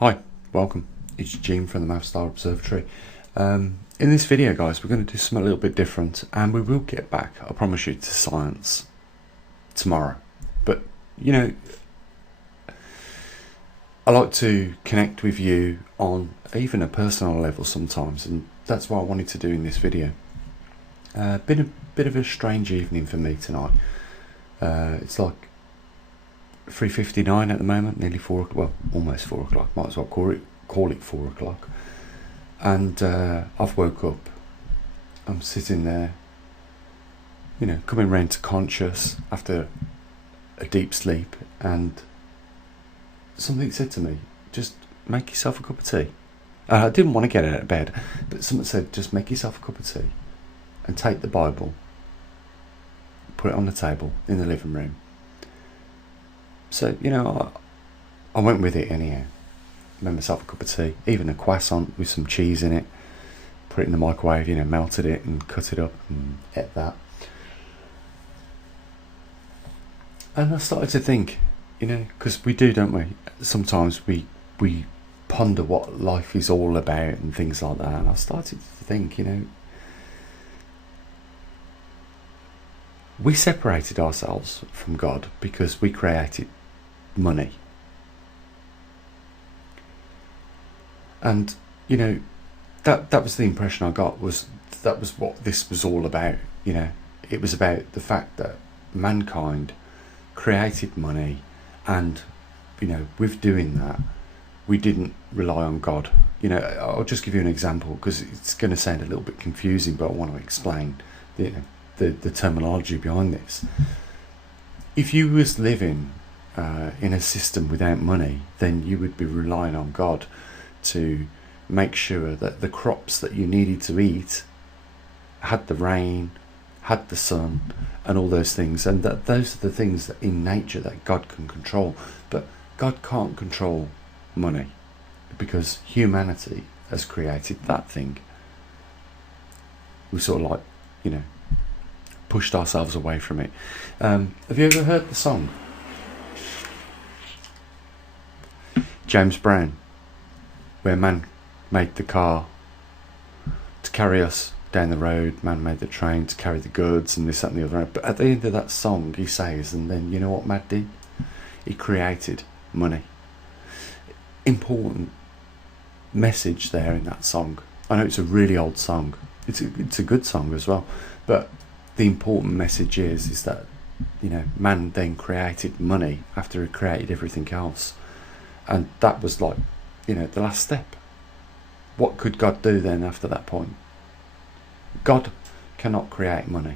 Hi, welcome. It's Gene from the maverickstar Observatory. In this video, guys, we're going to do something a little bit different, and we will get back, I promise you, to science tomorrow. But, you know, I like to connect with you on even a personal level sometimes, and that's what I wanted to do in this video. Been a bit of a strange evening for me tonight. It's like 3:59 at the moment, nearly 4 o'clock, well, almost 4 o'clock, might as well call it 4 o'clock. And I've woke up, I'm sitting there, you know, coming round to conscious after a deep sleep, and something said to me, just make yourself a cup of tea. I didn't want to get out of bed, but someone said, just make yourself a cup of tea and take the Bible, put it on the table in the living room. So, you know, I went with it anyhow. Made myself a cup of tea, even a croissant with some cheese in it. Put it in the microwave, you know, melted it and cut it up and ate that. And I started to think, you know, because we do, don't we? Sometimes we ponder what life is all about and things like that. And I started to think, you know, we separated ourselves from God because we created money. And, you know, that was the impression I got, was that was what this was all about. You know, it was about the fact that mankind created money, and, you know, with doing that, we didn't rely on God. You know, I'll just give you an example because it's going to sound a little bit confusing, but I want to explain the terminology behind this. If you was living in a system without money, then you would be relying on God to make sure that the crops that you needed to eat had the rain, had the sun, and all those things, and that those are the things that in nature that God can control. But God can't control money because humanity has created that thing. We sort of, like, you know, pushed ourselves away from it. Have you ever heard the song James Brown, where man made the car to carry us down the road, man made the train to carry the goods, and this, that and the other? But at the end of that song he says, and then you know what man did? He created money. Important message there in that song. I know it's a really old song, it's a good song as well, but the important message is that, you know, man then created money after he created everything else. And that was, like, you know, the last step. What could God do then after that point? God cannot create money.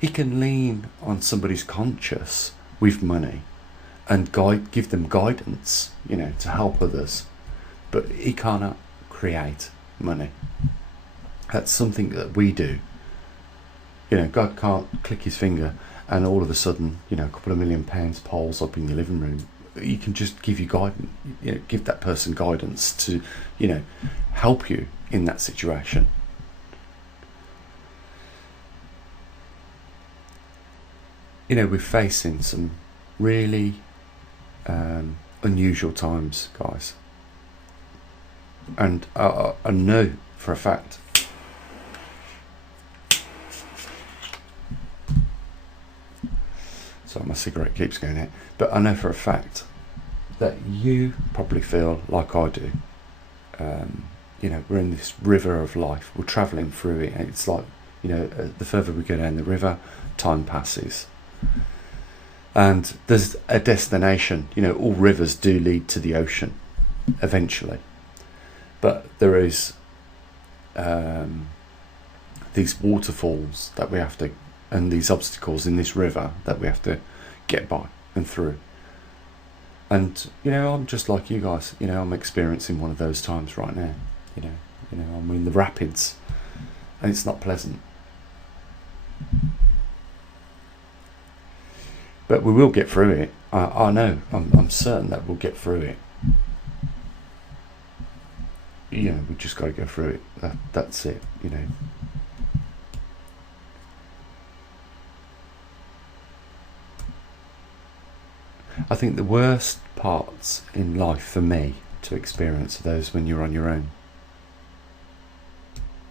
He can lean on somebody's conscience with money and give them guidance, you know, to help others. But he cannot create money. That's something that we do. You know, God can't click his finger and all of a sudden, you know, a couple of £1 million piles up in your living room. He can just give you guidance, you know, give that person guidance to, you know, help you in that situation. You know, we're facing some really unusual times, guys. And I know for a fact, so my cigarette keeps going out, but I know for a fact that you probably feel like I do. You know, we're in this river of life, we're travelling through it, and it's like, you know, the further we go down the river, time passes. And there's a destination. You know, all rivers do lead to the ocean eventually. But there is these waterfalls that we have to, and these obstacles in this river that we have to get by and through. And, you know, I'm just like you guys. You know, I'm experiencing one of those times right now. You know, I'm in the rapids, and it's not pleasant. But we will get through it. I know. I'm certain that we'll get through it. You know, we just got to go through it. That's it. You know. I think the worst parts in life for me to experience those when you're on your own.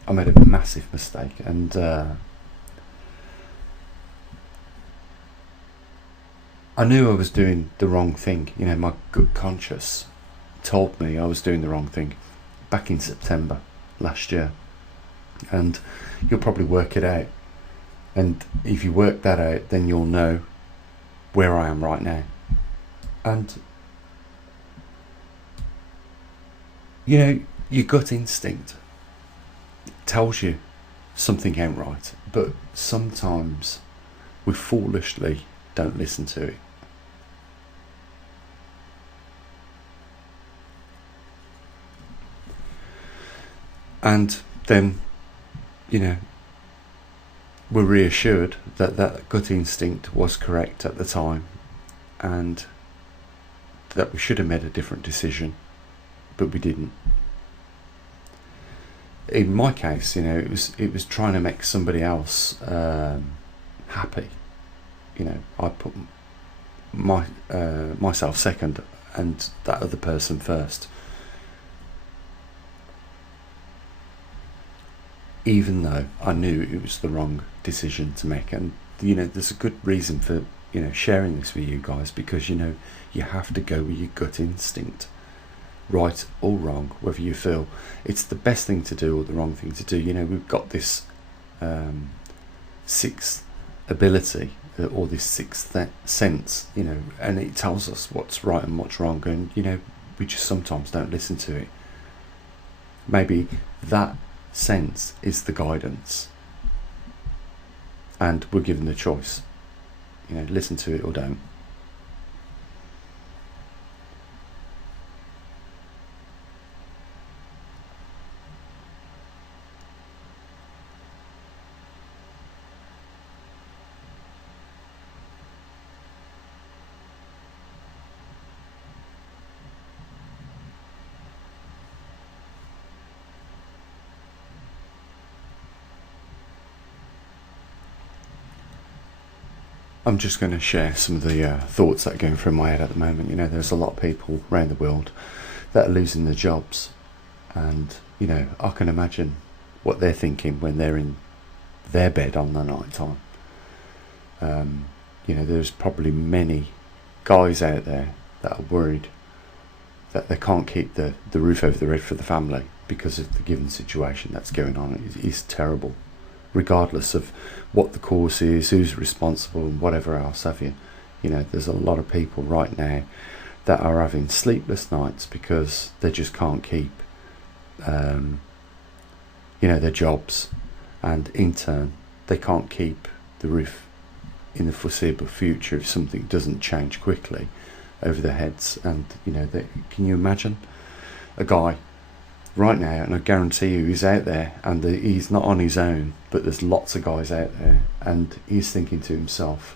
I made a massive mistake, and I knew I was doing the wrong thing. You know, my gut conscience told me I was doing the wrong thing back in September last year. And you'll probably work it out. And if you work that out, then you'll know where I am right now. And, you know, your gut instinct tells you something ain't right. But sometimes we foolishly don't listen to it. And then, you know, we're reassured that that gut instinct was correct at the time, and that we should have made a different decision, but we didn't. In my case, you know, it was trying to make somebody else happy. You know, I put myself second and that other person first. Even though I knew it was the wrong decision to make. And, you know, there's a good reason for, you know, sharing this with you guys, because, you know, you have to go with your gut instinct, right or wrong, whether you feel it's the best thing to do or the wrong thing to do. You know, we've got this sixth ability, or this sixth sense, you know, and it tells us what's right and what's wrong, and, you know, we just sometimes don't listen to it. Maybe that sense is the guidance, and we're given the choice, you know, listen to it or don't. I'm just going to share some of the thoughts that are going through my head at the moment. You know, there's a lot of people around the world that are losing their jobs, and, you know, I can imagine what they're thinking when they're in their bed on the night time. You know, there's probably many guys out there that are worried that they can't keep the roof over their head for the family because of the given situation that's going on. It is terrible, regardless of what the cause is, who's responsible, and whatever else have you. You know, there's a lot of people right now that are having sleepless nights because they just can't keep, you know, their jobs, and in turn, they can't keep the roof in the foreseeable future if something doesn't change quickly over their heads. And, you know, can you imagine a guy right now, and I guarantee you he's out there, and he's not on his own, but there's lots of guys out there, and he's thinking to himself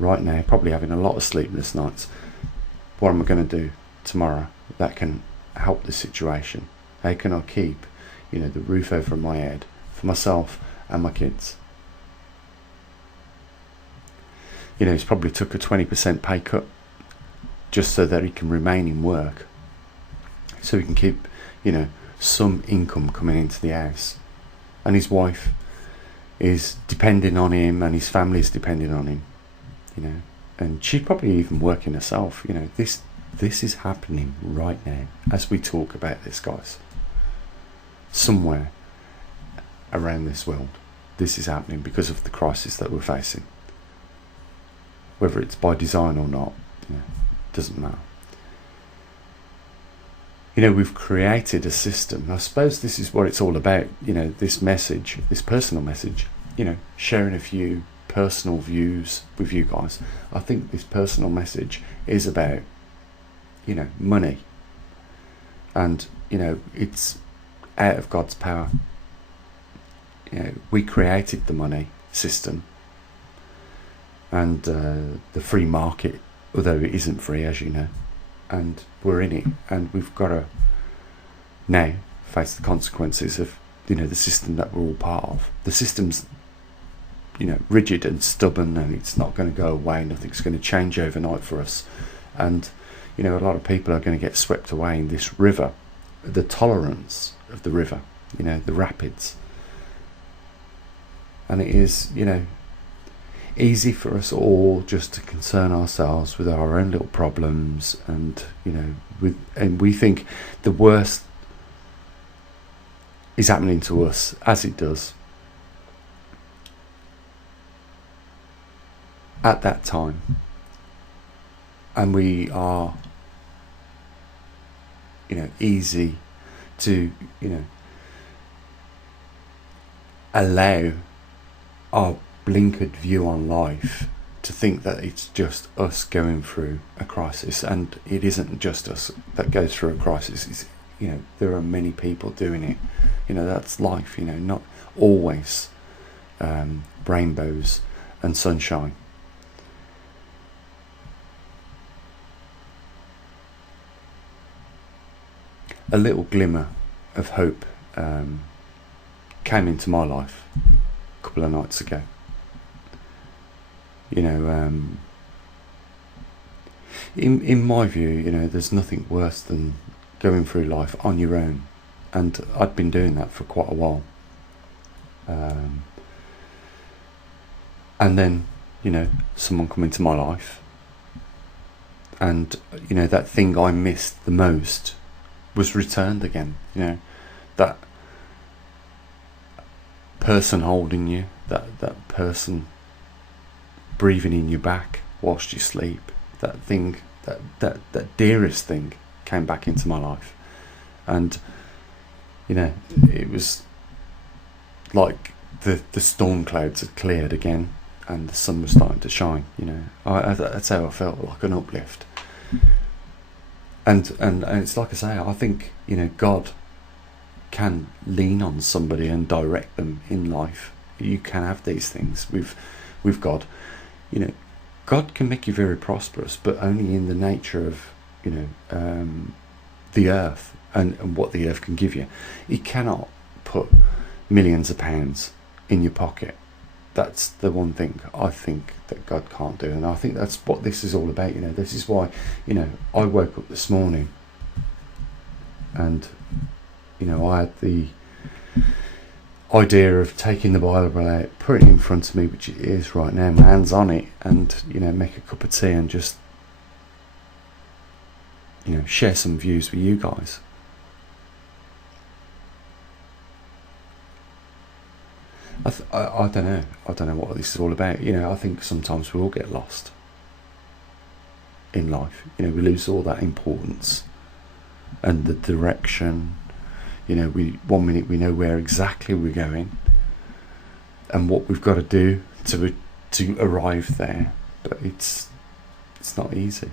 right now, probably having a lot of sleepless nights, what am I going to do tomorrow that can help the situation? How can I keep, you know, the roof over my head for myself and my kids? You know, he's probably took a 20% pay cut just so that he can remain in work, so he can keep, you know, some income coming into the house. And his wife is depending on him, and his family is depending on him, you know, and she's probably even working herself. You know, this is happening right now as we talk about this, guys. Somewhere around this world, this is happening because of the crisis that we're facing. Whether it's by design or not, you know, doesn't matter. You know, we've created a system. I suppose this is what it's all about, you know, this message, this personal message, you know, sharing a few personal views with you guys. I think this personal message is about, you know, money. And, you know, it's out of God's power. You know, we created the money system and the free market, although it isn't free, as you know. And we're in it, and we've got to now face the consequences of, you know, the system that we're all part of. The system's, you know, rigid and stubborn, and it's not going to go away. Nothing's going to change overnight for us. And, you know, a lot of people are going to get swept away in this river, the tolerance of the river, you know, the rapids. And it is, you know, easy for us all just to concern ourselves with our own little problems, and, you know, and we think the worst is happening to us, as it does at that time. And we are, you know, easy to, you know, allow our blinkered view on life to think that it's just us going through a crisis, and it isn't just us that goes through a crisis. It's, you know, there are many people doing it. You know, that's life. You know, not always rainbows and sunshine. A little glimmer of hope came into my life a couple of nights ago. You know, in my view, you know, there's nothing worse than going through life on your own, and I'd been doing that for quite a while. And then, you know, someone come into my life, and, you know, that thing I missed the most was returned again. You know, that person holding you, that person breathing in your back whilst you sleep, that thing, that dearest thing came back into my life. And, you know, it was like the storm clouds had cleared again and the sun was starting to shine. You know, that's how I felt, like an uplift. And it's like I say, I think, you know, God can lean on somebody and direct them in life. You can have these things with God. You know, God can make you very prosperous, but only in the nature of, you know, the earth and what the earth can give you. He cannot put millions of pounds in your pocket. That's the one thing I think that God can't do, and I think that's what this is all about. You know, this is why, you know, I woke up this morning and, you know, I had the idea of taking the Bible out, putting it in front of me, which it is right now, my hands on it, and, you know, make a cup of tea and just, you know, share some views with you guys. I don't know. I don't know what this is all about. You know, I think sometimes we all get lost in life. You know, we lose all that importance and the direction. You know, one minute we know where exactly we're going and what we've got to do to arrive there, but it's not easy.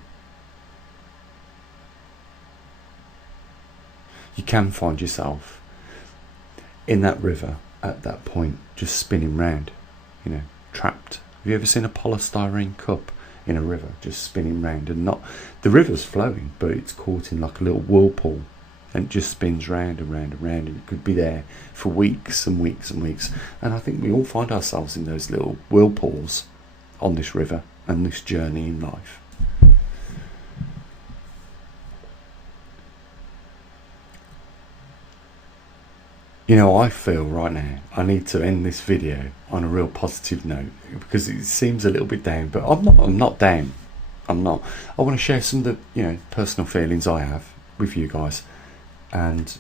You can find yourself in that river at that point, just spinning round, you know, trapped. Have you ever seen a polystyrene cup in a river just spinning round, and not, the river's flowing, but it's caught in like a little whirlpool, and it just spins round and round and round, and it could be there for weeks and weeks and weeks. And I think we all find ourselves in those little whirlpools on this river and this journey in life. You know, I feel right now I need to end this video on a real positive note, because it seems a little bit down, but I'm not down. I'm not. I want to share some of the, you know, personal feelings I have with you guys, and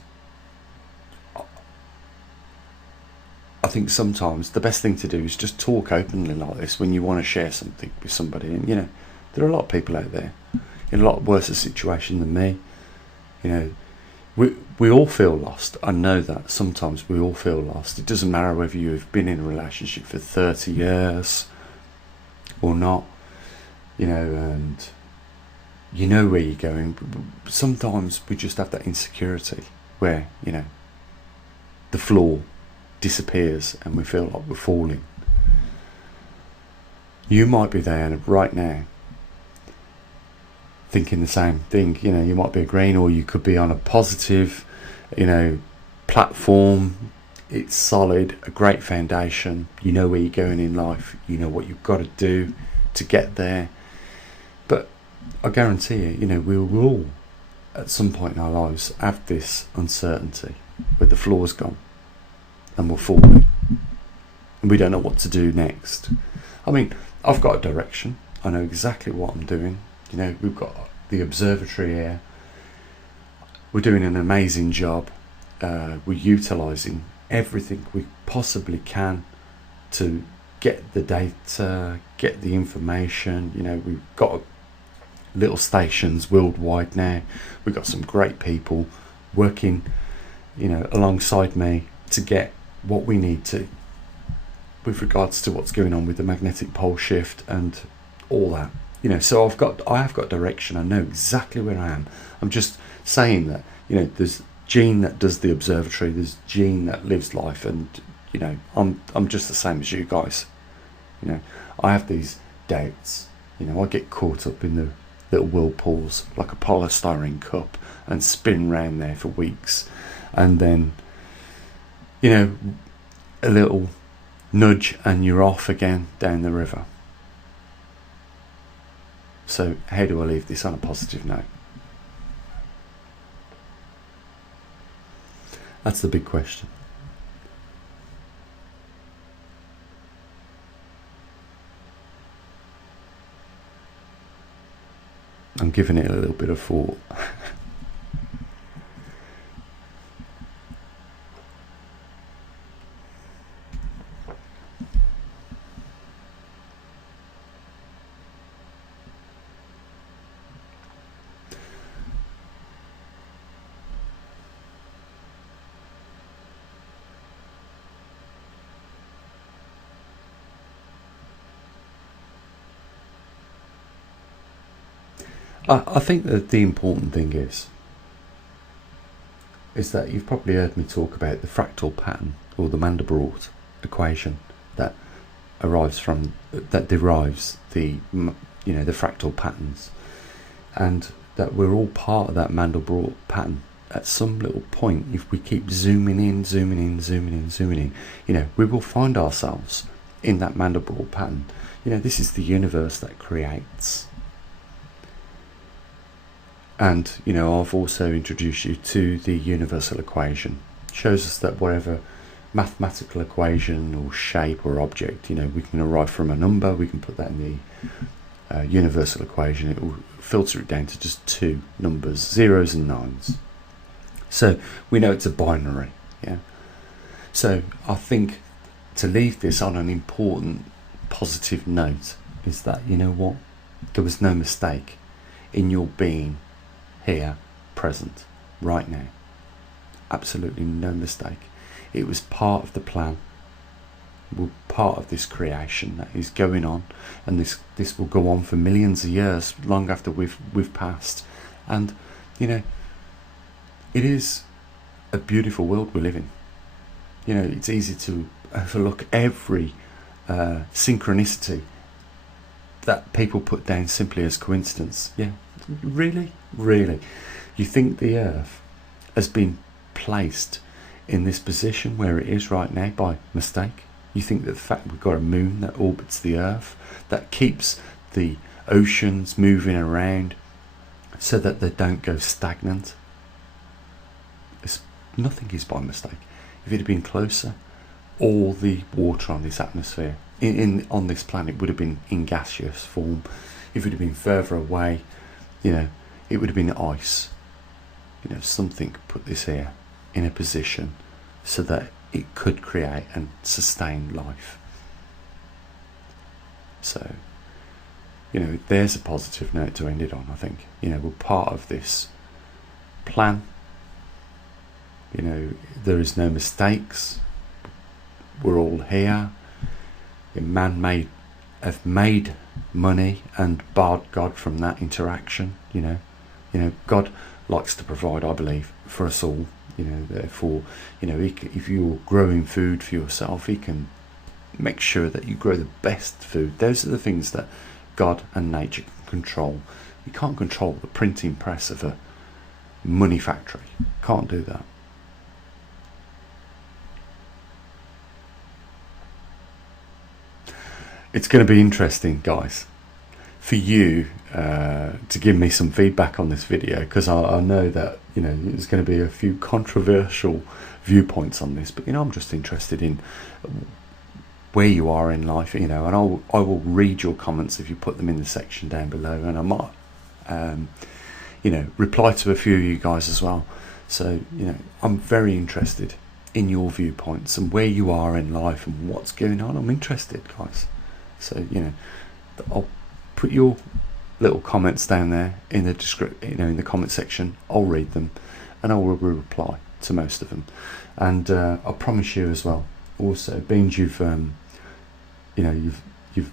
I think sometimes the best thing to do is just talk openly like this when you want to share something with somebody. And, you know, there are a lot of people out there in a lot worse a situation than me. You know, we all feel lost. I know that sometimes we all feel lost. It doesn't matter whether you've been in a relationship for 30 years or not, you know, and you know where you're going. Sometimes we just have that insecurity where, you know, the floor disappears and we feel like we're falling. You might be there right now thinking the same thing. You know, you might be agreeing, or you could be on a positive, you know, platform. It's solid, a great foundation. You know where you're going in life. You know what you've got to do to get there. But I guarantee you, you know, we will all at some point in our lives have this uncertainty where the floor's gone and we're falling and we don't know what to do next. I mean, I've got a direction. I know exactly what I'm doing. You know, we've got the observatory here. We're doing an amazing job. We're utilising everything we possibly can to get the data, get the information. You know, we've got little stations worldwide now. We've got some great people working, you know, alongside me to get what we need to with regards to what's going on with the magnetic pole shift and all that. You know, so I have got direction. I know exactly where I am. I'm just saying that, you know, there's Gene that does the observatory, there's Gene that lives life, and you know, I'm just the same as you guys. You know, I have these doubts. You know, I get caught up in the little whirlpools like a polystyrene cup and spin round there for weeks, and then, you know, a little nudge and you're off again down the river. So how do I leave this on a positive note? That's the big question. I'm giving it a little bit of thought. I think that the important thing is that you've probably heard me talk about the fractal pattern or the Mandelbrot equation that derives the, you know, the fractal patterns, and that we're all part of that Mandelbrot pattern at some little point. If we keep zooming in, you know, we will find ourselves in that Mandelbrot pattern. You know, this is the universe that creates. And, you know, I've also introduced you to the universal equation. It shows us that whatever mathematical equation or shape or object, you know, we can arrive from a number, we can put that in the universal equation. It will filter it down to just two numbers, zeros and nines. So we know it's a binary, yeah. So I think to leave this on an important positive note is that, you know what, there was no mistake in your being here, present, right now. Absolutely no mistake. It was part of the plan. We're part of this creation that is going on, and this will go on for millions of years, long after we've passed. And you know, it is a beautiful world we live in. You know, it's easy to overlook every synchronicity that people put down simply as coincidence. Yeah, really? You think the Earth has been placed in this position where it is right now by mistake? You think that the fact we've got a moon that orbits the Earth, that keeps the oceans moving around so that they don't go stagnant, nothing is by mistake. If it had been closer, all the water on this atmosphere on this planet would have been in gaseous form. If it had been further away, you know, it would have been ice. You know, something put this here in a position so that it could create and sustain life. So, you know, there's a positive note to end it on. I think, you know, we're part of this plan. You know, there is no mistakes. We're all here. Man have made money and barred God from that interaction. You know, God likes to provide, I believe, for us all. You know, therefore, you know, if you're growing food for yourself, He can make sure that you grow the best food. Those are the things that God and nature can control. You can't control the printing press of a money factory. Can't do that. It's going to be interesting, guys. for you to give me some feedback on this video, because I know that, you know, there's going to be a few controversial viewpoints on this, but, you know, I'm just interested in where you are in life, you know, and I will read your comments if you put them in the section down below, and I might you know, reply to a few of you guys as well. So, you know, I'm very interested in your viewpoints and where you are in life and what's going on. I'm interested, guys. So, you know, I'll put your little comments down there in the description, you know, in the comment section. I'll read them and I will reply to most of them. And I promise you as well, also, being you've you know, you've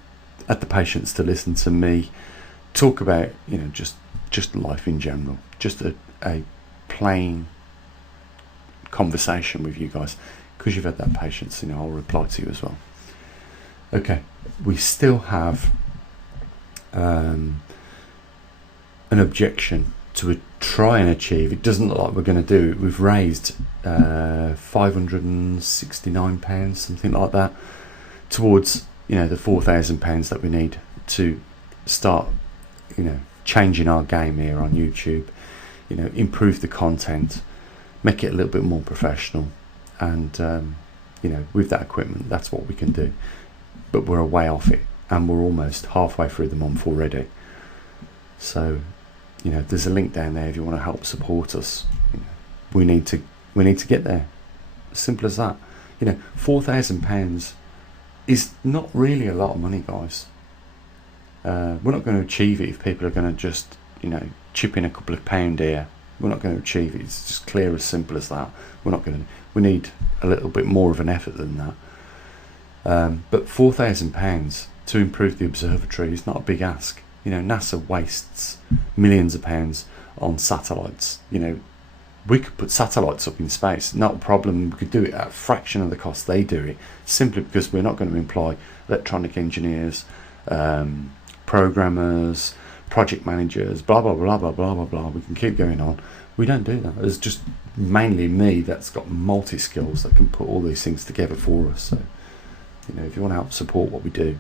had the patience to listen to me talk about, you know, just life in general, just a plain conversation with you guys, because you've had that patience, you know, I'll reply to you as well. Okay, we still have an objection to try and achieve. It doesn't look like we're going to do it. We've raised £569, something like that, towards, you know, the £4,000 that we need to start, you know, changing our game here on YouTube, you know, improve the content, make it a little bit more professional, and you know, with that equipment, that's what we can do. But we're a way off it, and we're almost halfway through the month already. So, you know, there's a link down there if you want to help support us. You know, we need to get there. Simple as that. You know, £4,000 is not really a lot of money, guys. We're not going to achieve it if people are going to just, you know, chip in a couple of pound here. We're not going to achieve it. It's just clear, as simple as that. We're not going to. We need a little bit more of an effort than that. But £4,000 to improve the observatory is not a big ask. You know, NASA wastes millions of pounds on satellites. You know, we could put satellites up in space, not a problem. We could do it at a fraction of the cost they do it, simply because we're not going to employ electronic engineers, programmers, project managers, blah blah blah blah blah blah blah. We can keep going on. We don't do that. It's just mainly me that's got multi skills that can put all these things together for us. So, you know, if you want to help support what we do,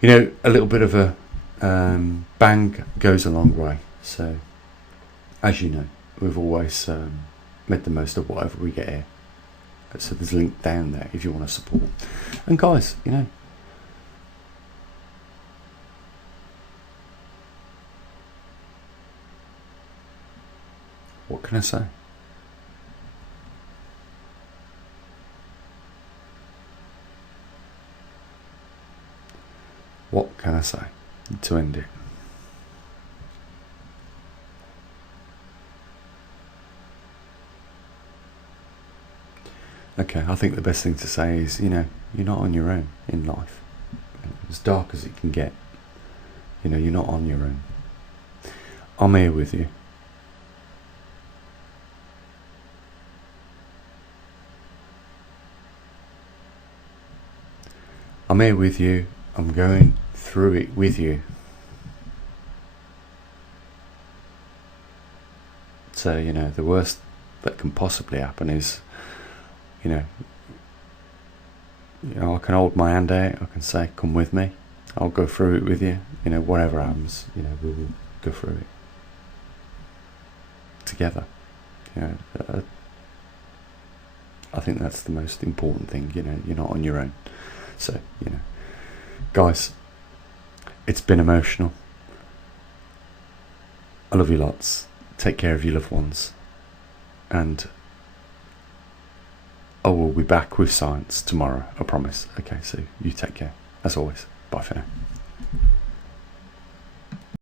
you know, a little bit of a bang goes a long way. So, as you know, we've always made the most of whatever we get here. So there's a link down there if you want to support. And guys, you know, what can I say? What can I say to end it? Okay, I think the best thing to say is, you know, you're not on your own in life. As dark as it can get, you know, you're not on your own. I'm here with you. I'm here with you. I'm going through it with you. So, you know, the worst that can possibly happen is, you know, I can hold my hand out. I can say, come with me. I'll go through it with you. You know, whatever happens, you know, we will go through it together. You know, I think that's the most important thing. You know, you're not on your own. So, you know, guys, it's been emotional. I love you lots. Take care of your loved ones. And I will be back with science tomorrow, I promise. Okay, so you take care. As always, bye for now.